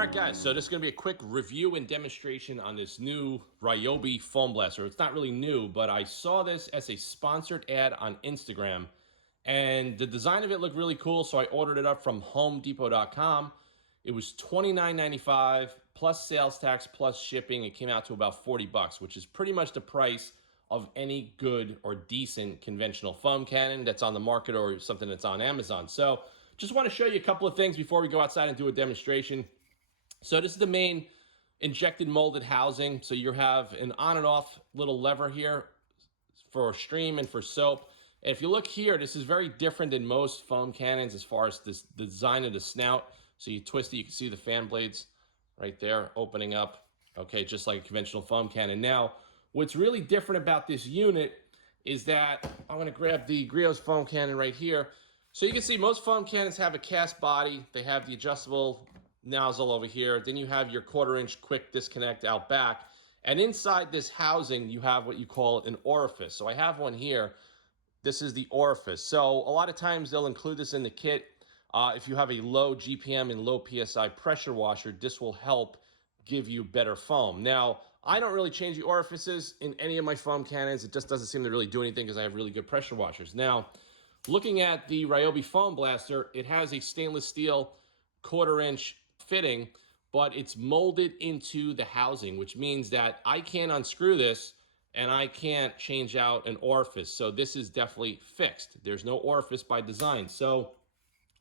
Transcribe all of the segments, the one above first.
right, guys, so this is going to be a quick review and demonstration on this new RYOBI foam blaster. It's not really new, but I saw this as a sponsored ad on Instagram, and the design of it looked really cool, so I ordered it up from HomeDepot.com. It was $29.95 plus sales tax plus shipping. It came out to about 40 bucks, which is pretty much the price of any good or decent conventional foam cannon that's on the market or something that's on Amazon. So just want to show you a couple of things before we go outside and do a demonstration. So this is the main injected molded housing. So you have an on and off little lever here for stream and for soap. And if you look here, this is very different than most foam cannons as far as this design of the snout. So you twist it, you can see the fan blades right there opening up. Okay, just like a conventional foam cannon. Now, what's really different about this unit is that I'm gonna grab the Grio's foam cannon right here. So you can see most foam cannons have a cast body. They have the adjustable nozzle over here. Then you have your 1/4-inch quick disconnect out back. And inside this housing, you have what you call an orifice. So I have one here. This is the orifice. So a lot of times they'll include this in the kit. If you have a low GPM and low PSI pressure washer, this will help give you better foam. Now, I don't really change the orifices in any of my foam cannons. It just doesn't seem to really do anything because I have really good pressure washers. Now, looking at the RYOBI foam blaster, it has a stainless steel 1/4-inch fitting, but it's molded into the housing, which means that I can't unscrew this and I can't change out an orifice. So this is definitely fixed. There's no orifice by design. So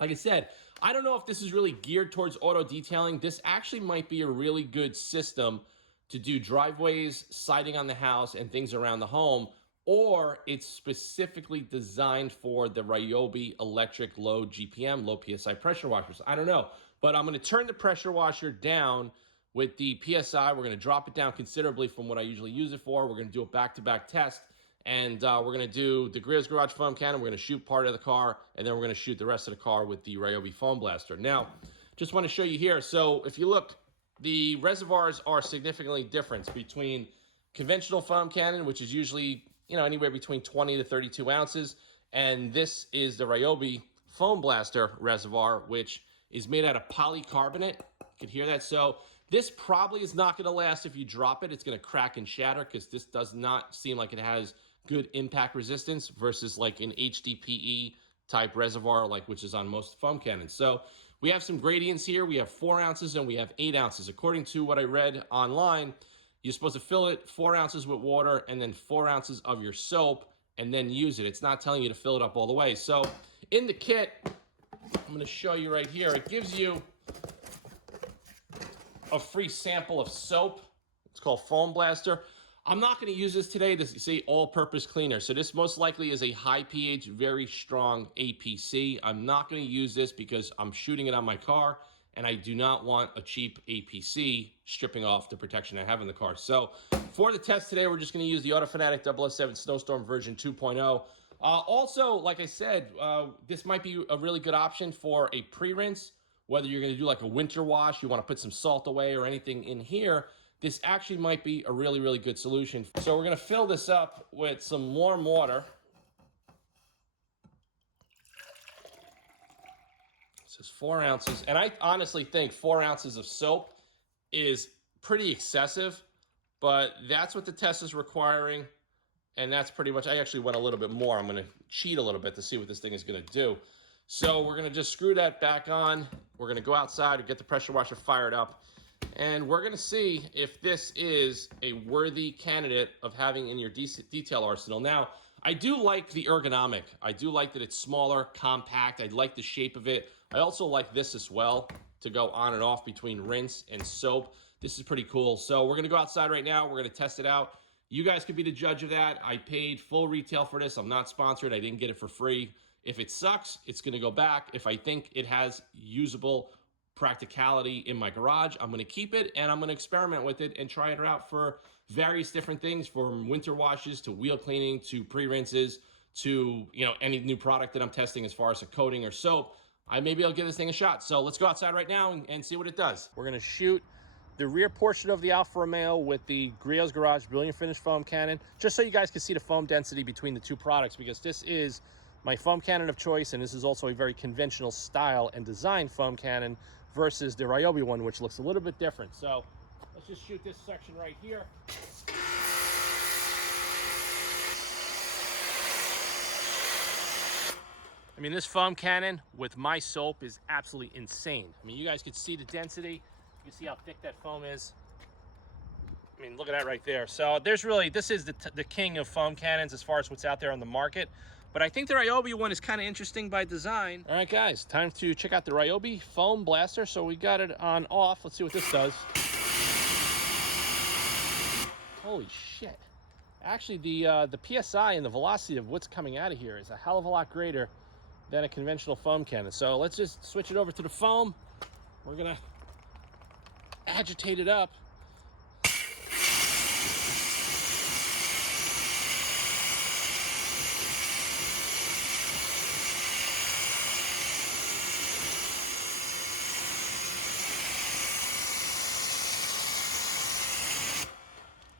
like I said, I don't know if this is really geared towards auto detailing. This actually might be a really good system to do driveways, siding on the house, and things around the home, or it's specifically designed for the RYOBI electric low GPM, low PSI pressure washers. I don't know, but I'm gonna turn the pressure washer down with the PSI. We're gonna drop it down considerably from what I usually use it for. We're gonna do a back-to-back test, and we're gonna do the Grio's Garage foam cannon. We're gonna shoot part of the car, and then we're gonna shoot the rest of the car with the RYOBI foam blaster. Now, just wanna show you here. So if you look, the reservoirs are significantly different between conventional foam cannon, which is usually anywhere between 20 to 32 ounces. And this is the RYOBI foam blaster reservoir, which is made out of polycarbonate. You can hear that. So this probably is not gonna last if you drop it. It's gonna crack and shatter because this does not seem like it has good impact resistance versus like an HDPE type reservoir, which is on most foam cannons. So we have some gradients here. We have 4 ounces and we have 8 ounces. According to what I read online, you're supposed to fill it 4 ounces with water and then 4 ounces of your soap and then use it. It's not telling you to fill it up all the way. So in the kit, I'm gonna show you right here, it gives you a free sample of soap. It's called Foam Blaster. I'm not gonna use this today. This is a all-purpose cleaner. So this most likely is a high pH, very strong APC. I'm not gonna use this because I'm shooting it on my car and I do not want a cheap APC stripping off the protection I have in the car. So for the test today, we're just gonna use the Autofanatic 007 Snowstorm version 2.0. Also, like I said, this might be a really good option for a pre-rinse, whether you're gonna do like a winter wash, you wanna put some salt away or anything in here. This actually might be a really, really good solution. So we're gonna fill this up with some warm water. This is 4 ounces. And I honestly think 4 ounces of soap is pretty excessive, but that's what the test is requiring. And that's pretty much, I actually went a little bit more. I'm gonna cheat a little bit to see what this thing is gonna do. So we're gonna just screw that back on. We're gonna go outside and get the pressure washer fired up. And we're gonna see if this is a worthy candidate of having in your detail arsenal. Now, I do like the ergonomic. I do like that it's smaller, compact. I like the shape of it. I also like this as well to go on and off between rinse and soap. This is pretty cool. So we're gonna go outside right now. We're gonna test it out. You guys could be the judge of that. I paid full retail for this. I'm not sponsored. I didn't get it for free. If it sucks, it's gonna go back. If I think it has usable practicality in my garage, I'm gonna keep it and I'm gonna experiment with it and try it out for various different things, from winter washes to wheel cleaning to pre-rinses to any new product that I'm testing as far as a coating or soap. Maybe I'll give this thing a shot. So let's go outside right now and see what it does. We're gonna shoot the rear portion of the Alfa Romeo with the Grio's Garage Brilliant Finish foam cannon, just so you guys can see the foam density between the two products, because this is my foam cannon of choice, and this is also a very conventional style and design foam cannon versus the RYOBI one, which looks a little bit different. So let's just shoot this section right here. I mean, this foam cannon with my soap is absolutely insane. I mean, you guys can see the density. You can see how thick that foam is. I mean, look at that right there. So there's really, this is the king of foam cannons as far as what's out there on the market. But I think the RYOBI one is kind of interesting by design. All right, guys, time to check out the RYOBI foam blaster. So we got it on off. Let's see what this does. Holy shit. Actually, the PSI and the velocity of what's coming out of here is a hell of a lot greater than a conventional foam cannon. So let's just switch it over to the foam. We're gonna agitate it up.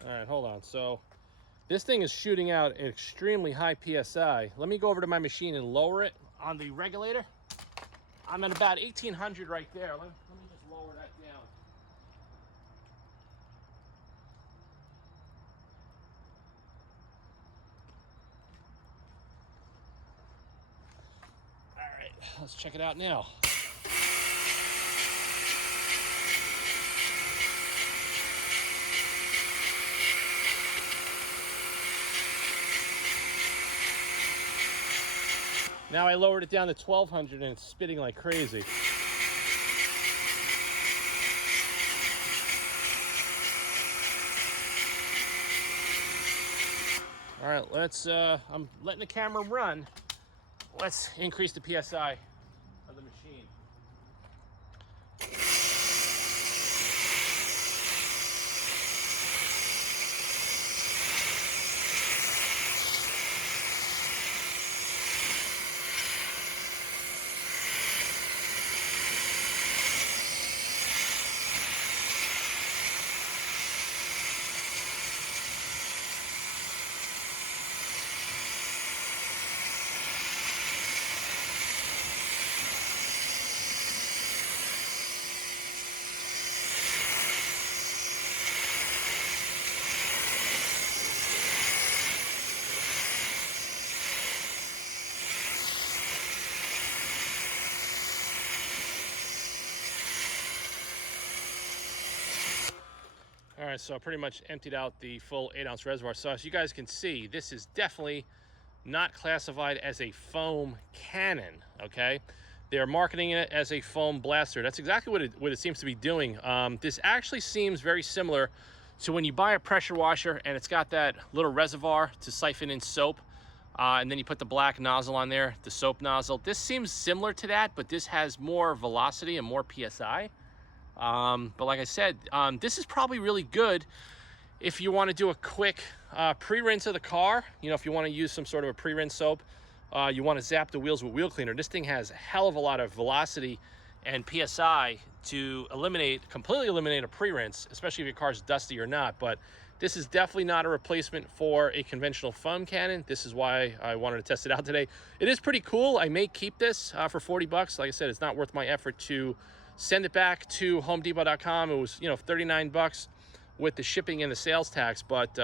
All right, hold on. So this thing is shooting out an extremely high PSI. Let me go over to my machine and lower it on the regulator. I'm at about 1800 right there. Let me just lower that down. All right, let's check it out now. Now I lowered it down to 1200 and it's spitting like crazy. All right, let's, I'm letting the camera run. Let's increase the PSI of the machine. All right, so I pretty much emptied out the full 8-ounce reservoir. So as you guys can see, this is definitely not classified as a foam cannon, okay? They're marketing it as a foam blaster. That's exactly what it seems to be doing. This actually seems very similar to when you buy a pressure washer and it's got that little reservoir to siphon in soap, and then you put the black nozzle on there, the soap nozzle. This seems similar to that, but this has more velocity and more PSI. But like I said, this is probably really good if you want to do a quick pre-rinse of the car. You know, if you want to use some sort of a pre-rinse soap, you want to zap the wheels with wheel cleaner. This thing has a hell of a lot of velocity and PSI to completely eliminate a pre-rinse, especially if your car's dusty or not. But this is definitely not a replacement for a conventional foam cannon. This is why I wanted to test it out today. It is pretty cool. I may keep this for 40 bucks. Like I said, it's not worth my effort to send it back to homedepot.com. It was, you know, 39 bucks with the shipping and the sales tax. But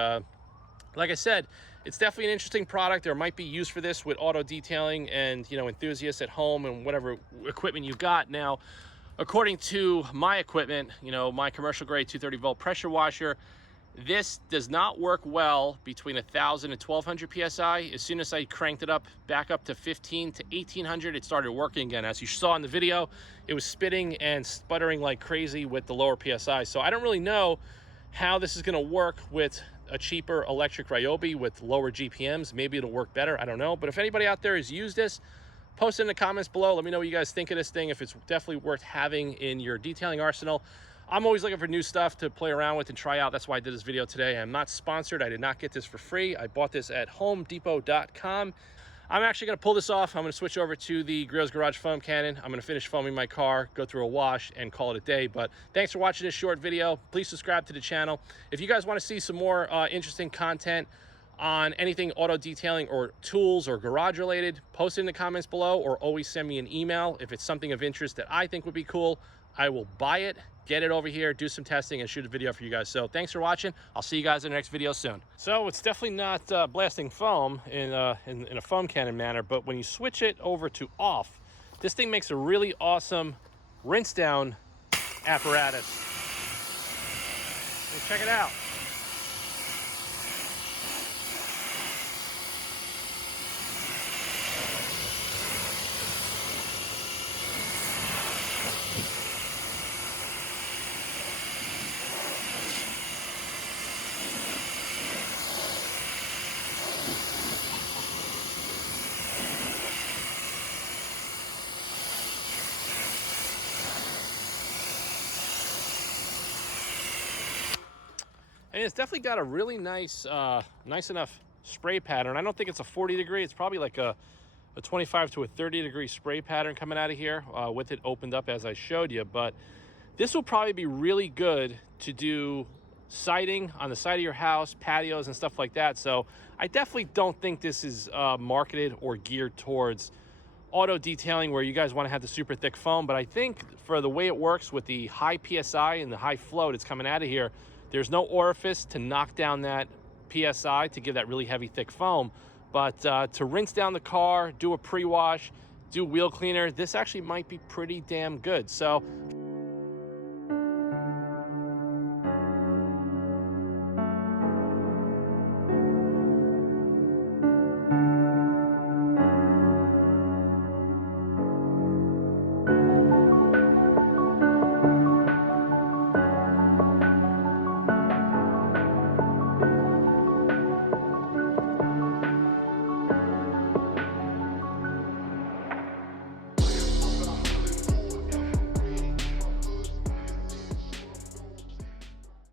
like I said, it's definitely an interesting product. There might be use for this with auto detailing and, you know, enthusiasts at home and whatever equipment you got. Now, according to my equipment, you know, my commercial grade 230 volt pressure washer, this does not work well between 1000 and 1200 psi. As soon as I cranked it up back up to 15 to 1800, it started working again. As you saw in the video, it was spitting and sputtering like crazy with the lower psi. So I don't really know how this is going to work with a cheaper electric RYOBI with lower GPMs. Maybe it'll work better, I don't know. But if anybody out there has used this, post it in the comments below. Let me know what you guys think of this thing, if it's definitely worth having in your detailing arsenal. I'm always looking for new stuff to play around with and try out. That's why I did this video today. I'm not sponsored. I did not get this for free. I bought this at homedepot.com. I'm actually going to pull this off. I'm going to switch over to the Grills Garage foam cannon. I'm going to finish foaming my car, go through a wash, and call it a day. But thanks for watching this short video. Please subscribe to the channel. If you guys want to see some more interesting content on anything auto detailing or tools or garage related, post it in the comments below, or always send me an email if it's something of interest that I think would be cool. I will buy it, get it over here, do some testing, and shoot a video for you guys. So thanks for watching. I'll see you guys in the next video soon. So it's definitely not blasting foam in a foam cannon manner, but when you switch it over to off, this thing makes a really awesome rinse down apparatus. Check it out. And it's definitely got a really nice, nice enough spray pattern. I don't think it's a 40 degree. It's probably like a 25 to a 30 degree spray pattern coming out of here with it opened up as I showed you. But this will probably be really good to do siding on the side of your house, patios and stuff like that. So I definitely don't think this is marketed or geared towards auto detailing where you guys want to have the super thick foam. But I think for the way it works with the high PSI and the high flow that's coming out of here, there's no orifice to knock down that PSI to give that really heavy thick foam. But to rinse down the car, do a pre-wash, do wheel cleaner, this actually might be pretty damn good. So